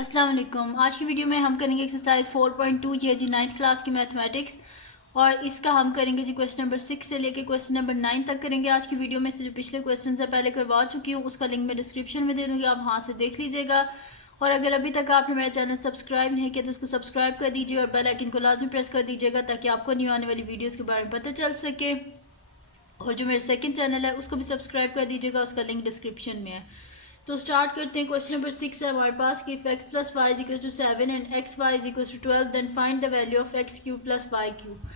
अस्सलाम वालेकुम। आज की वीडियो में हम करेंगे एक्सरसाइज 4.2 ये जी 9th क्लास की मैथमेटिक्स और इसका हम करेंगे जी क्वेश्चन नंबर 6 से लेके क्वेश्चन नंबर 9 तक करेंगे। आज की वीडियो में से जो पिछले क्वेश्चन से पहले करवा चुकी हूँ उसका लिंक मैं डिस्क्रिप्शन में दे दूँगी, आप वहाँ से देख लीजिएगा। और अगर अभी तक आपने मेरा चैनल सब्सक्राइब नहीं किया तो उसको सब्सक्राइब कर दीजिए और बेल आइकन को लाजमी प्रेस कर दीजिएगा ताकि आपको न्यू आने वाली वीडियोज़ के बारे में पता चल सके। और जो मेरा सेकंड चैनल है उसको भी सब्सक्राइब कर दीजिएगा, उसका लिंक डिस्क्रिप्शन में है। तो स्टार्ट करते हैं। क्वेश्चन नंबर 6 है हमारे पास कि if x plus y is equal to 7 and x y is equal to 12 then find the value of x cube plus y cube.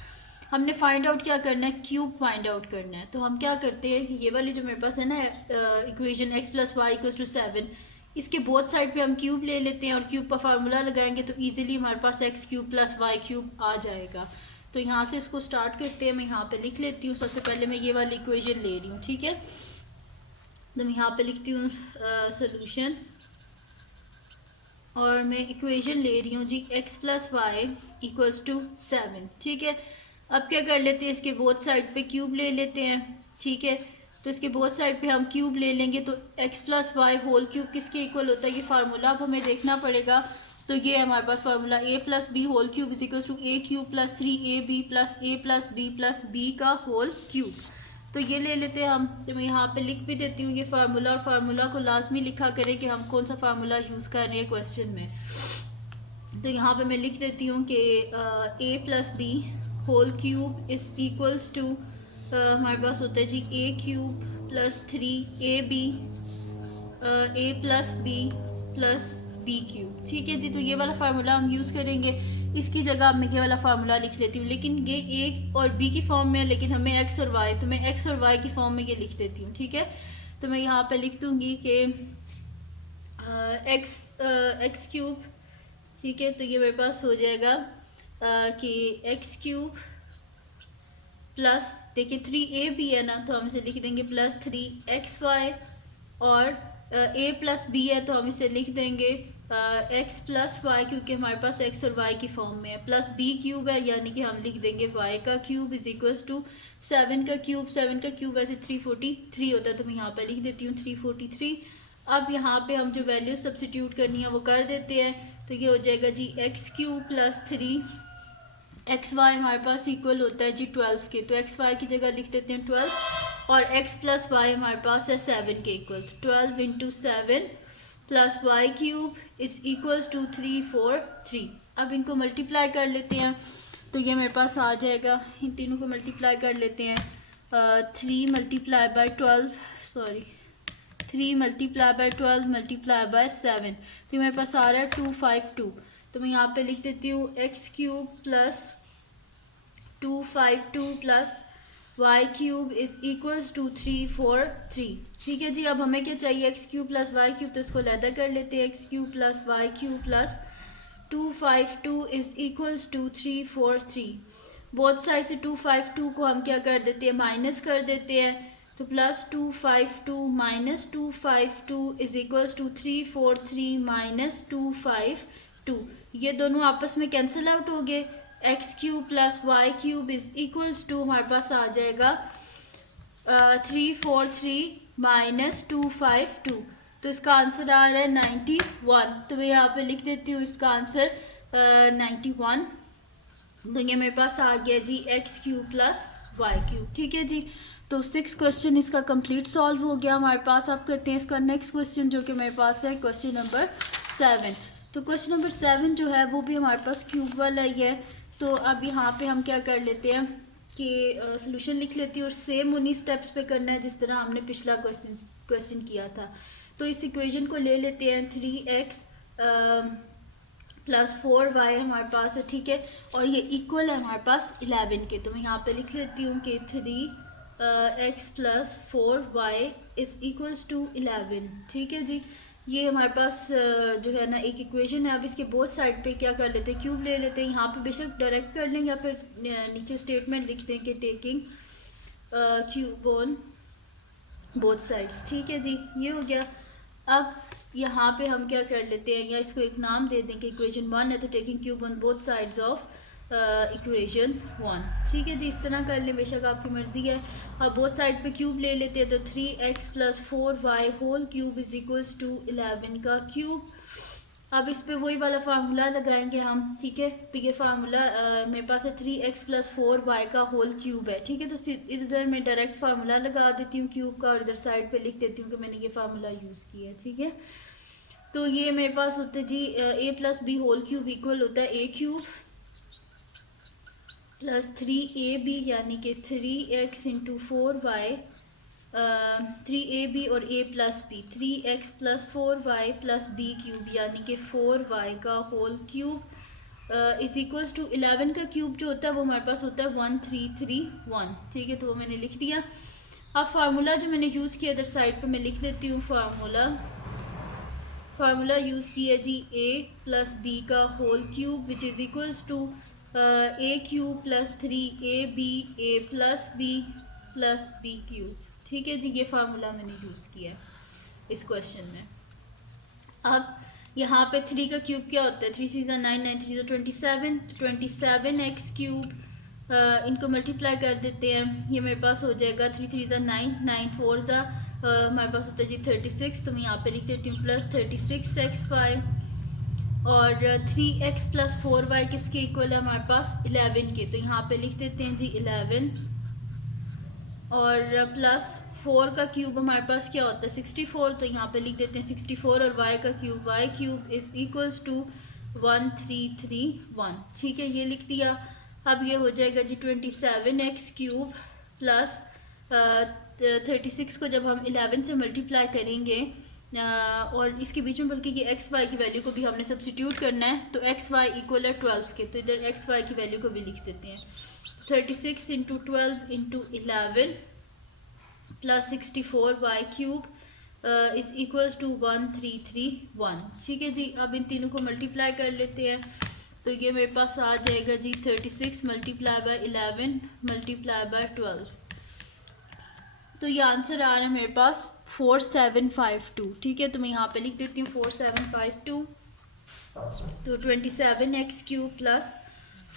हमने फाइंड आउट क्या करना है, क्यूब फाइंड आउट करना है। तो हम क्या करते हैं कि ये वाली जो मेरे पास है ना equation x plus y equal to 7, इसके बोथ साइड पे हम क्यूब ले लेते हैं और क्यूब का फार्मूला लगाएंगे तो ईजिली हमारे पास x cube plus y cube आ जाएगा। तो यहाँ से इसको स्टार्ट करते हैं। मैं यहाँ पे लिख लेती हूँ। सबसे पहले मैं ये वाली इक्वेशन ले रही हूँ, ठीक है। तो मैं यहाँ पे लिखती हूँ सोल्यूशन और मैं इक्वेशन ले रही हूँ जी x plus y equals to 7, ठीक है। अब क्या कर लेते हैं, इसके बोथ साइड पे क्यूब ले लेते हैं, ठीक है। तो इसके बोथ साइड पे हम क्यूब ले लेंगे तो x plus y whole cube किसके इक्वल होता है, ये फार्मूला अब हमें देखना पड़ेगा। तो ये है हमारे पास formula a plus b whole cube is equal to a cube plus 3ab plus b का होल क्यूब। तो ये ले लेते हैं हम। तो मैं यहाँ पे लिख भी देती हूँ ये फार्मूला, और फार्मूला को लाजमी लिखा करें कि हम कौन सा फार्मूला यूज़ कर रहे हैं क्वेश्चन में। तो यहाँ पे मैं लिख देती हूँ कि a plus b whole cube is equals to हमारे पास होता है जी a cube plus 3ab a plus b plus b cube, ठीक है जी। तो ये वाला फार्मूला हम यूज़ करेंगे। इसकी जगह अब मैं ये वाला फार्मूला लिख लेती हूँ, लेकिन ये ए और बी की फॉर्म में है, लेकिन हमें एक्स और वाई, तो मैं एक्स और वाई की फॉर्म में ये लिख देती हूँ, ठीक है। तो मैं यहाँ पे लिख दूँगी कि एक्स क्यूब, ठीक है। तो ये मेरे पास हो जाएगा कि एक्स क्यूब प्लस, देखिए 3ab है ना, तो हम इसे लिख देंगे प्लस 3xy, और a प्लस बी है तो हम इसे लिख देंगे x प्लस वाई, क्योंकि हमारे पास x और y की फॉर्म में है। प्लस b क्यूब है यानी कि हम लिख देंगे y का क्यूब इज इक्वल्स टू 7 का क्यूब। 7 का क्यूब वैसे 343 होता है, तो मैं यहाँ पे लिख देती हूँ 343। अब यहाँ पे हम जो वैल्यू सब्सिट्यूट करनी है वो कर देते हैं। तो ये हो जाएगा जी एक्स क्यूब प्लस 3xy हमारे पास इक्वल होता है जी 12 के, तो xy की जगह लिख देते हैं 12, और x प्लस वाई हमारे पास है 7 के इक्वल। तो 12 into 7 plus y cube is equals to 343। अब इनको मल्टीप्लाई कर लेते हैं तो ये मेरे पास आ जाएगा, इन तीनों को मल्टीप्लाई कर लेते हैं। 3 multiply by 12, sorry 3 multiply by 12 multiply by 7, तो मेरे पास आ रहा है 252। तो मैं यहाँ पे लिख देती हूँ x cube plus 252 plus y cube is equals to 343, ठीक है जी। अब हमें क्या चाहिए, x cube plus y cube, तो इसको लैदा कर लेते हैं। X cube plus y cube plus 252 is equals to 343। Both side से 252 को हम क्या कर देते हैं, माइनस कर देते हैं। तो plus 252 minus 252 is equals to 343 minus 252। ये दोनों आपस में कैंसिल आउट हो गए। X cube plus y cube is equals to हमारे पास आ जाएगा 343 माइनस 252, तो इसका आंसर आ रहा है 91। तो मैं यहाँ पे लिख देती हूँ इसका आंसर 91। तो ये मेरे पास आ गया जी x cube plus y cube, ठीक है जी। तो 6 क्वेश्चन इसका कंप्लीट सॉल्व हो गया हमारे पास। अब करते हैं इसका नेक्स्ट क्वेश्चन जो कि मेरे पास है क्वेश्चन नंबर 7। तो क्वेश्चन नंबर 7 जो है वो भी हमारे पास क्यूब वाला ही है। तो अब यहाँ पे हम क्या कर लेते हैं कि सोल्यूशन लिख लेती हूँ और सेम उन्हीं स्टेप्स पे करना है जिस तरह हमने पिछला क्वेश्चन किया था। तो इस इक्वेशन को ले लेते हैं 3x प्लस 4y हमारे पास है, ठीक है। और ये इक्वल है हमारे पास 11 के। तो मैं यहाँ पे लिख लेती हूँ कि 3x plus 4y is equals to 11, ठीक है जी। ये हमारे पास जो है ना एक इक्वेशन है। अब इसके बोथ साइड पे क्या कर लेते हैं, क्यूब ले लेते हैं। यहाँ पे बेशक डायरेक्ट कर लें या फिर नीचे स्टेटमेंट लिखते हैं कि taking cube on both sides, ठीक है जी। ये हो गया। अब यहाँ पे हम क्या कर लेते हैं, या इसको एक नाम दे दें कि इक्वेशन 1 है तो taking cube on both sides of equation 1, ठीक है जी। इस तरह कर लें, बेशक आपकी मर्जी है। अब बोथ साइड पे क्यूब ले लेते हैं तो 3x plus 4y whole cube is equals to 11 का क्यूब। अब इस पे वही वाला फार्मूला लगाएंगे हम, ठीक है। तो ये फार्मूला मेरे पास है 3x+4y का होल क्यूब है, ठीक है। तो इधर मैं डायरेक्ट फार्मूला लगा देती हूँ क्यूब का और इधर साइड पे लिख देती हूँ कि मैंने ये फार्मूला यूज़ किया है, ठीक है। तो ये मेरे पास होता है जी a+b होल क्यूब इक्वल होता है a क्यूब प्लस 3ab यानी कि 3x इंटू 4y, 3ab और a plus b, 3x+4y plus b cube यानी कि 4y का whole cube is equals to 11 का क्यूब जो होता है वो हमारे पास होता है 1331, ठीक है। तो वो मैंने लिख दिया। अब फार्मूला जो मैंने यूज़ किया इधर साइड पे मैं लिख देती हूँ। फार्मूला यूज़ किया जी a+b का whole cube which is equals to a cube plus 3ab a plus b cube, ठीक है जी। ये फार्मूला मैंने यूज़ किया है इस क्वेश्चन में। अब यहाँ पे 3 का क्यूब क्या होता है, 3 3 9 9 3 27, 27x क्यूब इनको मल्टीप्लाई कर देते हैं। ये मेरे पास हो जाएगा 3 3 9 9 4 हमारे पास होता है जी 36। तो मैं यहाँ पे लिख देती हूँ प्लस 36x5 और 3x+4y किसके इक्वल है हमारे पास 11 के। तो यहाँ पे लिख देते हैं जी 11 और प्लस 4 का क्यूब हमारे पास क्या होता है 64। तो यहाँ पे लिख देते हैं 64 और y का cube, y cube is equals to 1331, ठीक है। ये लिख दिया। अब ये हो जाएगा जी 27x क्यूब प्लस 36 को जब हम 11 से मल्टीप्लाई करेंगे और इसके बीच में बल्कि ये एक्स वाई की वैल्यू को भी हमने सब्सिट्यूट करना है, तो एक्स वाई इक्वल है 12 के। तो इधर एक्स वाई की वैल्यू को भी लिख देते हैं 36 into 12 into 11 plus 64 y cube is equals to 1331, ठीक है जी। अब इन तीनों को मल्टीप्लाई कर लेते हैं। तो ये मेरे पास आ जाएगा जी 36 मल्टीप्लाई बाय 11 मल्टीप्लाई बाय 12। तो ये आंसर आ रहा है मेरे पास 4752, ठीक है। तो मैं यहाँ पे लिख देती हूँ 4752। तो 27x cube plus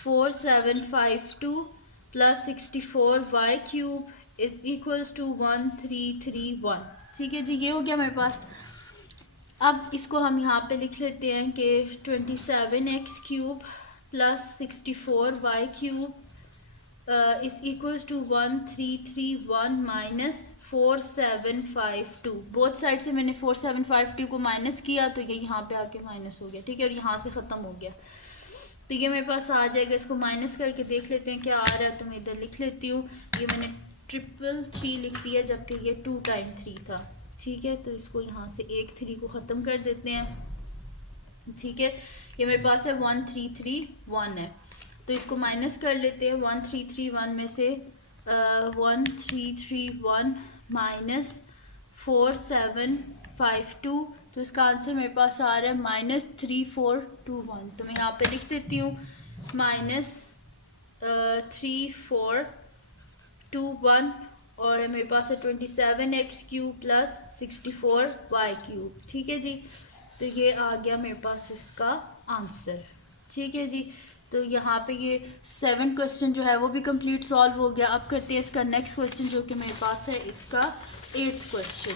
4752 plus 64y cube is equals to 1331, ठीक है जी। ये हो गया मेरे पास। अब इसको हम यहाँ पे लिख लेते हैं कि 27x cube plus 64y cube is equals to 1331 minus 4752। Both side से मैंने 4752 को माइनस किया तो ये यहाँ पे आके माइनस हो गया, ठीक है। और यहाँ से ख़त्म हो गया। तो ये मेरे पास आ जाएगा। इसको माइनस करके देख लेते हैं क्या आ रहा है। तो मैं इधर लिख लेती हूँ। ये मैंने 333 लिख दिया जबकि ये 2 टाइम 3 था, ठीक है। तो इसको यहाँ से एक 3 को ख़त्म कर देते हैं, ठीक है। ये मेरे पास है 1331 है। तो इसको माइनस कर लेते हैं। 1331 में से 1331 माइनस 4752, तो इसका आंसर मेरे पास आ रहा है -3421। तो मैं यहाँ पे लिख देती हूँ -3421 और मेरे पास है 27x cube plus 64y cube, ठीक है जी। तो ये आ गया मेरे पास इसका आंसर, ठीक है जी। तो यहाँ पे ये 7 क्वेश्चन जो है वो भी कंप्लीट सॉल्व हो गया। अब करते हैं इसका नेक्स्ट क्वेश्चन जो कि मेरे पास है इसका 8th क्वेश्चन।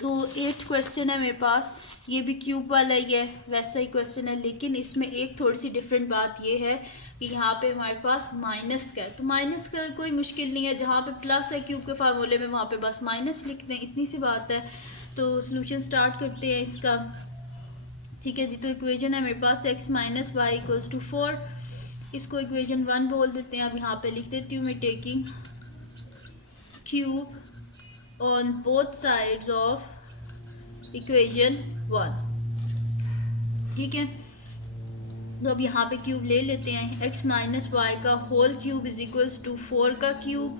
तो 8th क्वेश्चन है मेरे पास, ये भी क्यूब वाला ही है, वैसा ही क्वेश्चन है, लेकिन इसमें एक थोड़ी सी डिफरेंट बात ये है कि यहाँ पे हमारे पास माइनस का है। तो माइनस का कोई मुश्किल नहीं है, जहाँ पे प्लस है क्यूब के फार्मूले में वहाँ पे बस माइनस लिखते हैं, इतनी सी बात है। तो सोल्यूशन स्टार्ट करते हैं इसका, ठीक है जी। तो इक्वेशन है मेरे पास x minus y equals to 4, इसको इक्वेशन 1 बोल देते हैं। अब यहाँ पे लिख देती हूँ मैं taking cube on both sides of equation 1, ठीक है। तो अब यहाँ पे क्यूब ले लेते हैं। x माइनस वाई का whole cube is equals to 4 का क्यूब,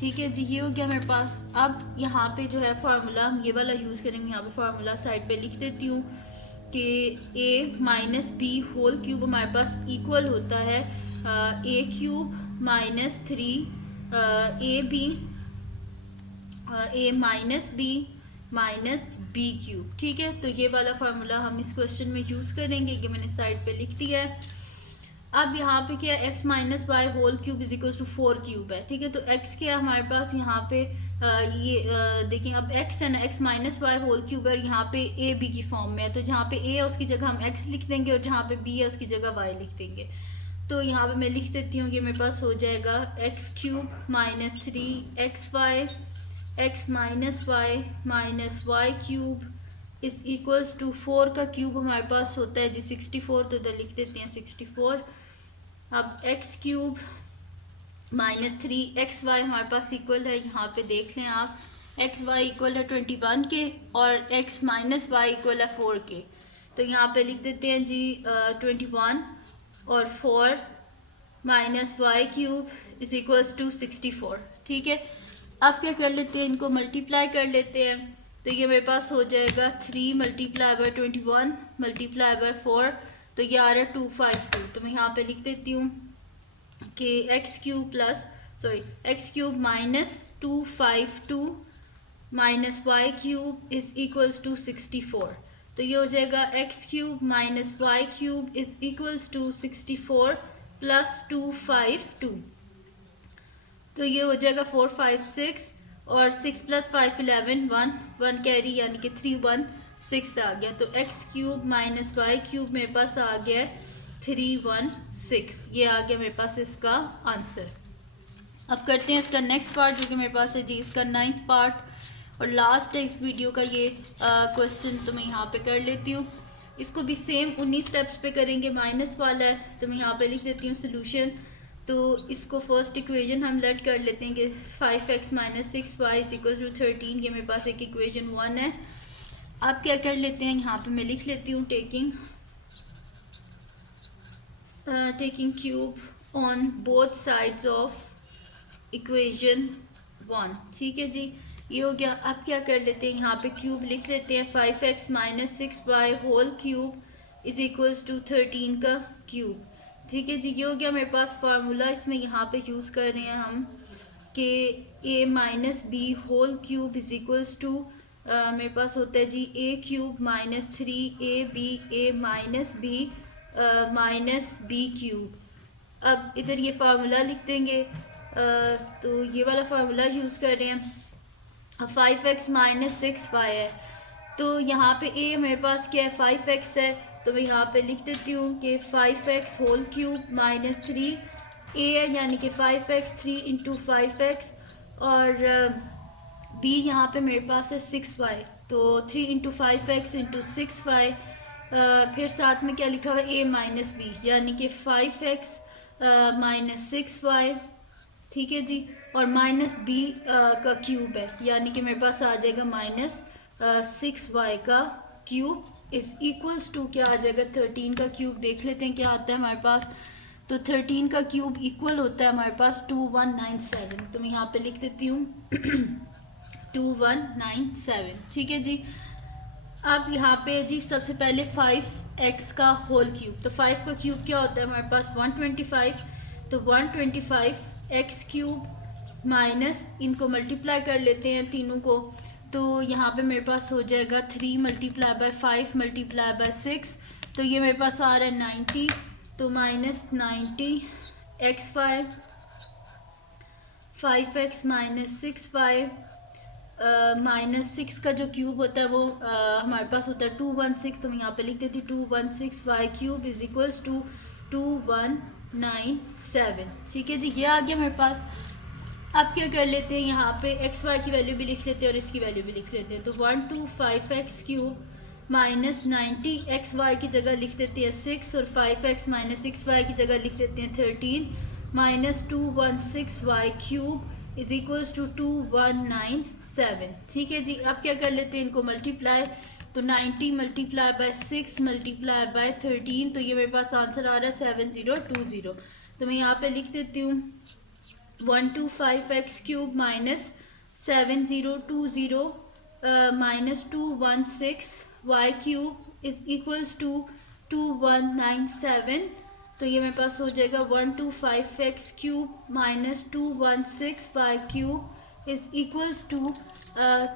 ठीक है जी। ये हो गया मेरे पास। अब यहाँ पे जो है फार्मूला ये वाला यूज़ करेंगे। यहाँ पे फार्मूला साइड पे लिख देती हूँ कि a minus b whole cube हमारे पास इक्वल होता है a cube minus 3 a minus b minus b cube, ठीक है। तो ये वाला फार्मूला हम इस क्वेश्चन में यूज़ करेंगे। ये मैंने साइड पे लिख दिया है। अब यहाँ पे क्या है x minus y whole cube is equal to 4 cube है, ठीक है। तो x क्या है हमारे पास यहाँ पे देखें अब x है ना, x minus y whole cube है, यहाँ पे ए बी की फॉर्म में है, तो जहाँ पे a है उसकी जगह हम x लिख देंगे और जहाँ पे b है उसकी जगह y लिख देंगे। तो यहाँ पे मैं लिख देती हूँ कि मेरे पास हो जाएगा x cube minus 3xy x minus y minus y cube is equals to 4 का क्यूब हमारे पास होता है जी 64, तो इधर लिख देते हैं 64। अब एक्स क्यूब माइनस 3xy हमारे पास इक्वल है, यहाँ पे देख लें आप, xy इक्वल है 21 के और x माइनस वाई इक्वल है 4 के। तो यहाँ पे लिख देते हैं जी 21 और 4 minus y cube is equals to 64। ठीक है, अब क्या कर लेते हैं, इनको मल्टीप्लाई कर लेते हैं। तो ये मेरे पास हो जाएगा 3 मल्टीप्लाई बाय 21 मल्टीप्लाई बाय 4, तो ये आ रहा है 252। तो मैं यहाँ पे लिख देती हूँ कि x cube minus 252 minus y cube is equals to 64। तो ये हो जाएगा x cube minus y cube is equals to 64 plus 252। तो ये हो जाएगा 456 और 6 प्लस 5 11 1 कैरी यानी कि 316 आ गया। तो x cube minus y cube मेरे पास आ गया है 316, ये आ गया मेरे पास इसका आंसर। अब करते हैं इसका नेक्स्ट पार्ट जो कि मेरे पास है जी इसका 9th पार्ट और लास्ट है इस वीडियो का ये क्वेश्चन। तो मैं यहाँ पे कर लेती हूँ, इसको भी सेम 19 स्टेप्स पे करेंगे, माइनस वाला है। तो मैं यहाँ पे लिख देती हूँ सोल्यूशन। तो इसको फर्स्ट इक्वेशन हम लेट कर लेते हैं कि 5x minus 6y is equal to 13, ये मेरे पास एक इक्वेशन 1 है। अब क्या कर लेते हैं, यहाँ पे मैं लिख लेती हूँ taking cube on both sides of equation 1। ठीक है जी, ये हो गया। अब क्या कर लेते हैं, यहाँ पे क्यूब लिख लेते हैं 5x minus 6y whole cube is equals to 13 का क्यूब। ठीक है जी, ये हो गया मेरे पास फार्मूला। इसमें यहाँ पे यूज़ कर रहे हैं हम कि a minus b whole cube is equals to मेरे पास होता है जी a cube minus 3ab a minus b minus b cube. अब इधर ये फार्मूला लिख देंगे, तो ये वाला फार्मूला यूज़ कर रहे हैं। अब 5x माइनस 6y है, तो यहाँ पे a मेरे पास क्या है 5x है, तो मैं यहाँ पे लिख देती हूँ कि 5x whole cube minus 3 a है यानी कि 5x 3 इंटू 5x और b यहाँ पे मेरे पास है 6y, तो 3 इंटू 5x इंटू 6y, फिर साथ में क्या लिखा हुआ है a माइनस बी यानी कि 5x माइनस 6y। ठीक है जी, और माइनस b का क्यूब है यानी कि मेरे पास आ जाएगा माइनस 6y का क्यूब इज इक्वल्स टू क्या आ जाएगा 13 का क्यूब। देख लेते हैं क्या आता है हमारे पास। तो 13 का क्यूब इक्वल होता है हमारे पास 2197, तो मैं यहाँ पे लिख देती हूँ 2197। ठीक है जी, अब यहाँ पे जी सबसे पहले 5x का होल क्यूब, तो 5 का क्यूब क्या होता है हमारे पास 125, तो 125 एक्स क्यूब माइनस इनको मल्टीप्लाई कर लेते हैं तीनों को। तो यहाँ पे मेरे पास हो जाएगा 3 मल्टीप्लाई बाय 5 मल्टीप्लाई बाय 6, तो ये मेरे पास आ रहा है 90, तो minus 90 x5 5x minus 6y minus 6 का जो क्यूब होता है वो हमारे पास होता है 216, तो मैं यहाँ पे लिख देती हूँ 216y cube is equals to 2197। ठीक है जी, ये आ गया मेरे पास। अब क्या कर लेते हैं, यहाँ पे एक्स वाई की वैल्यू भी लिख लेते हैं और इसकी वैल्यू भी लिख लेते हैं। तो 125x cube minus 90 x Y की जगह लिख देते हैं 6 और 5x माइनस 6y की जगह लिख देते हैं 13 minus 216y cube is equals to 2197। ठीक है जी, अब क्या कर लेते हैं इनको मल्टीप्लाई, तो 90 मल्टीप्लाई बाय 6 मल्टीप्लाई बाय 13, तो ये मेरे पास आंसर आ रहा है 7020। तो मैं यहाँ पे लिख देती हूँ 125x cube minus 7020 minus 216y cube is equals to 2197। तो ये मेरे पास हो जाएगा 125x cube minus 216y cube is equals to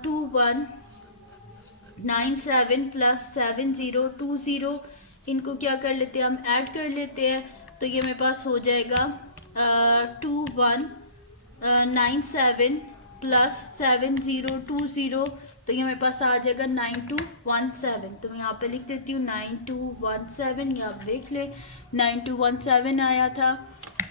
2197 plus 7020। इनको क्या कर लेते हैं, हम ऐड कर लेते हैं। तो ये मेरे पास हो जाएगा 2197 प्लस 7020, तो ये मेरे पास आ जाएगा 9217। तो मैं यहाँ पे लिख देती हूँ 9217, ये आप देख ले 9217 आया था।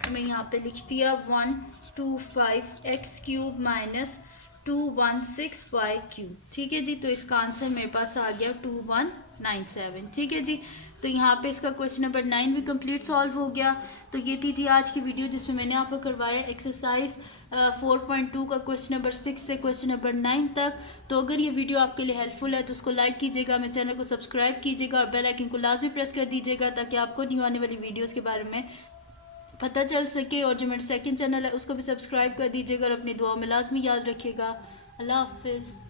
तो मैं यहाँ पे लिख दिया 125x³ माइनस 216y³। ठीक है जी, तो इसका आंसर मेरे पास आ गया 2197। ठीक है जी, तो यहाँ पे इसका क्वेश्चन नंबर 9 भी कंप्लीट सॉल्व हो गया। तो ये थी जी आज की वीडियो जिसमें मैंने आपको करवाया एक्सरसाइज 4.2 का क्वेश्चन नंबर 6 से क्वेश्चन नंबर 9 तक। तो अगर ये वीडियो आपके लिए हेल्पफुल है तो उसको लाइक कीजिएगा, मेरे चैनल को सब्सक्राइब कीजिएगा और बेल आइकन को लाजमी प्रेस कर दीजिएगा ताकि आपको न्यू आने वाली वीडियोज़ के बारे में पता चल सके। और जो मेरा सेकंड चैनल है उसको भी सब्सक्राइब कर दीजिएगा और अपनी दुआ में लाजमी याद रखिएगा। अल्लाह हाफिज़।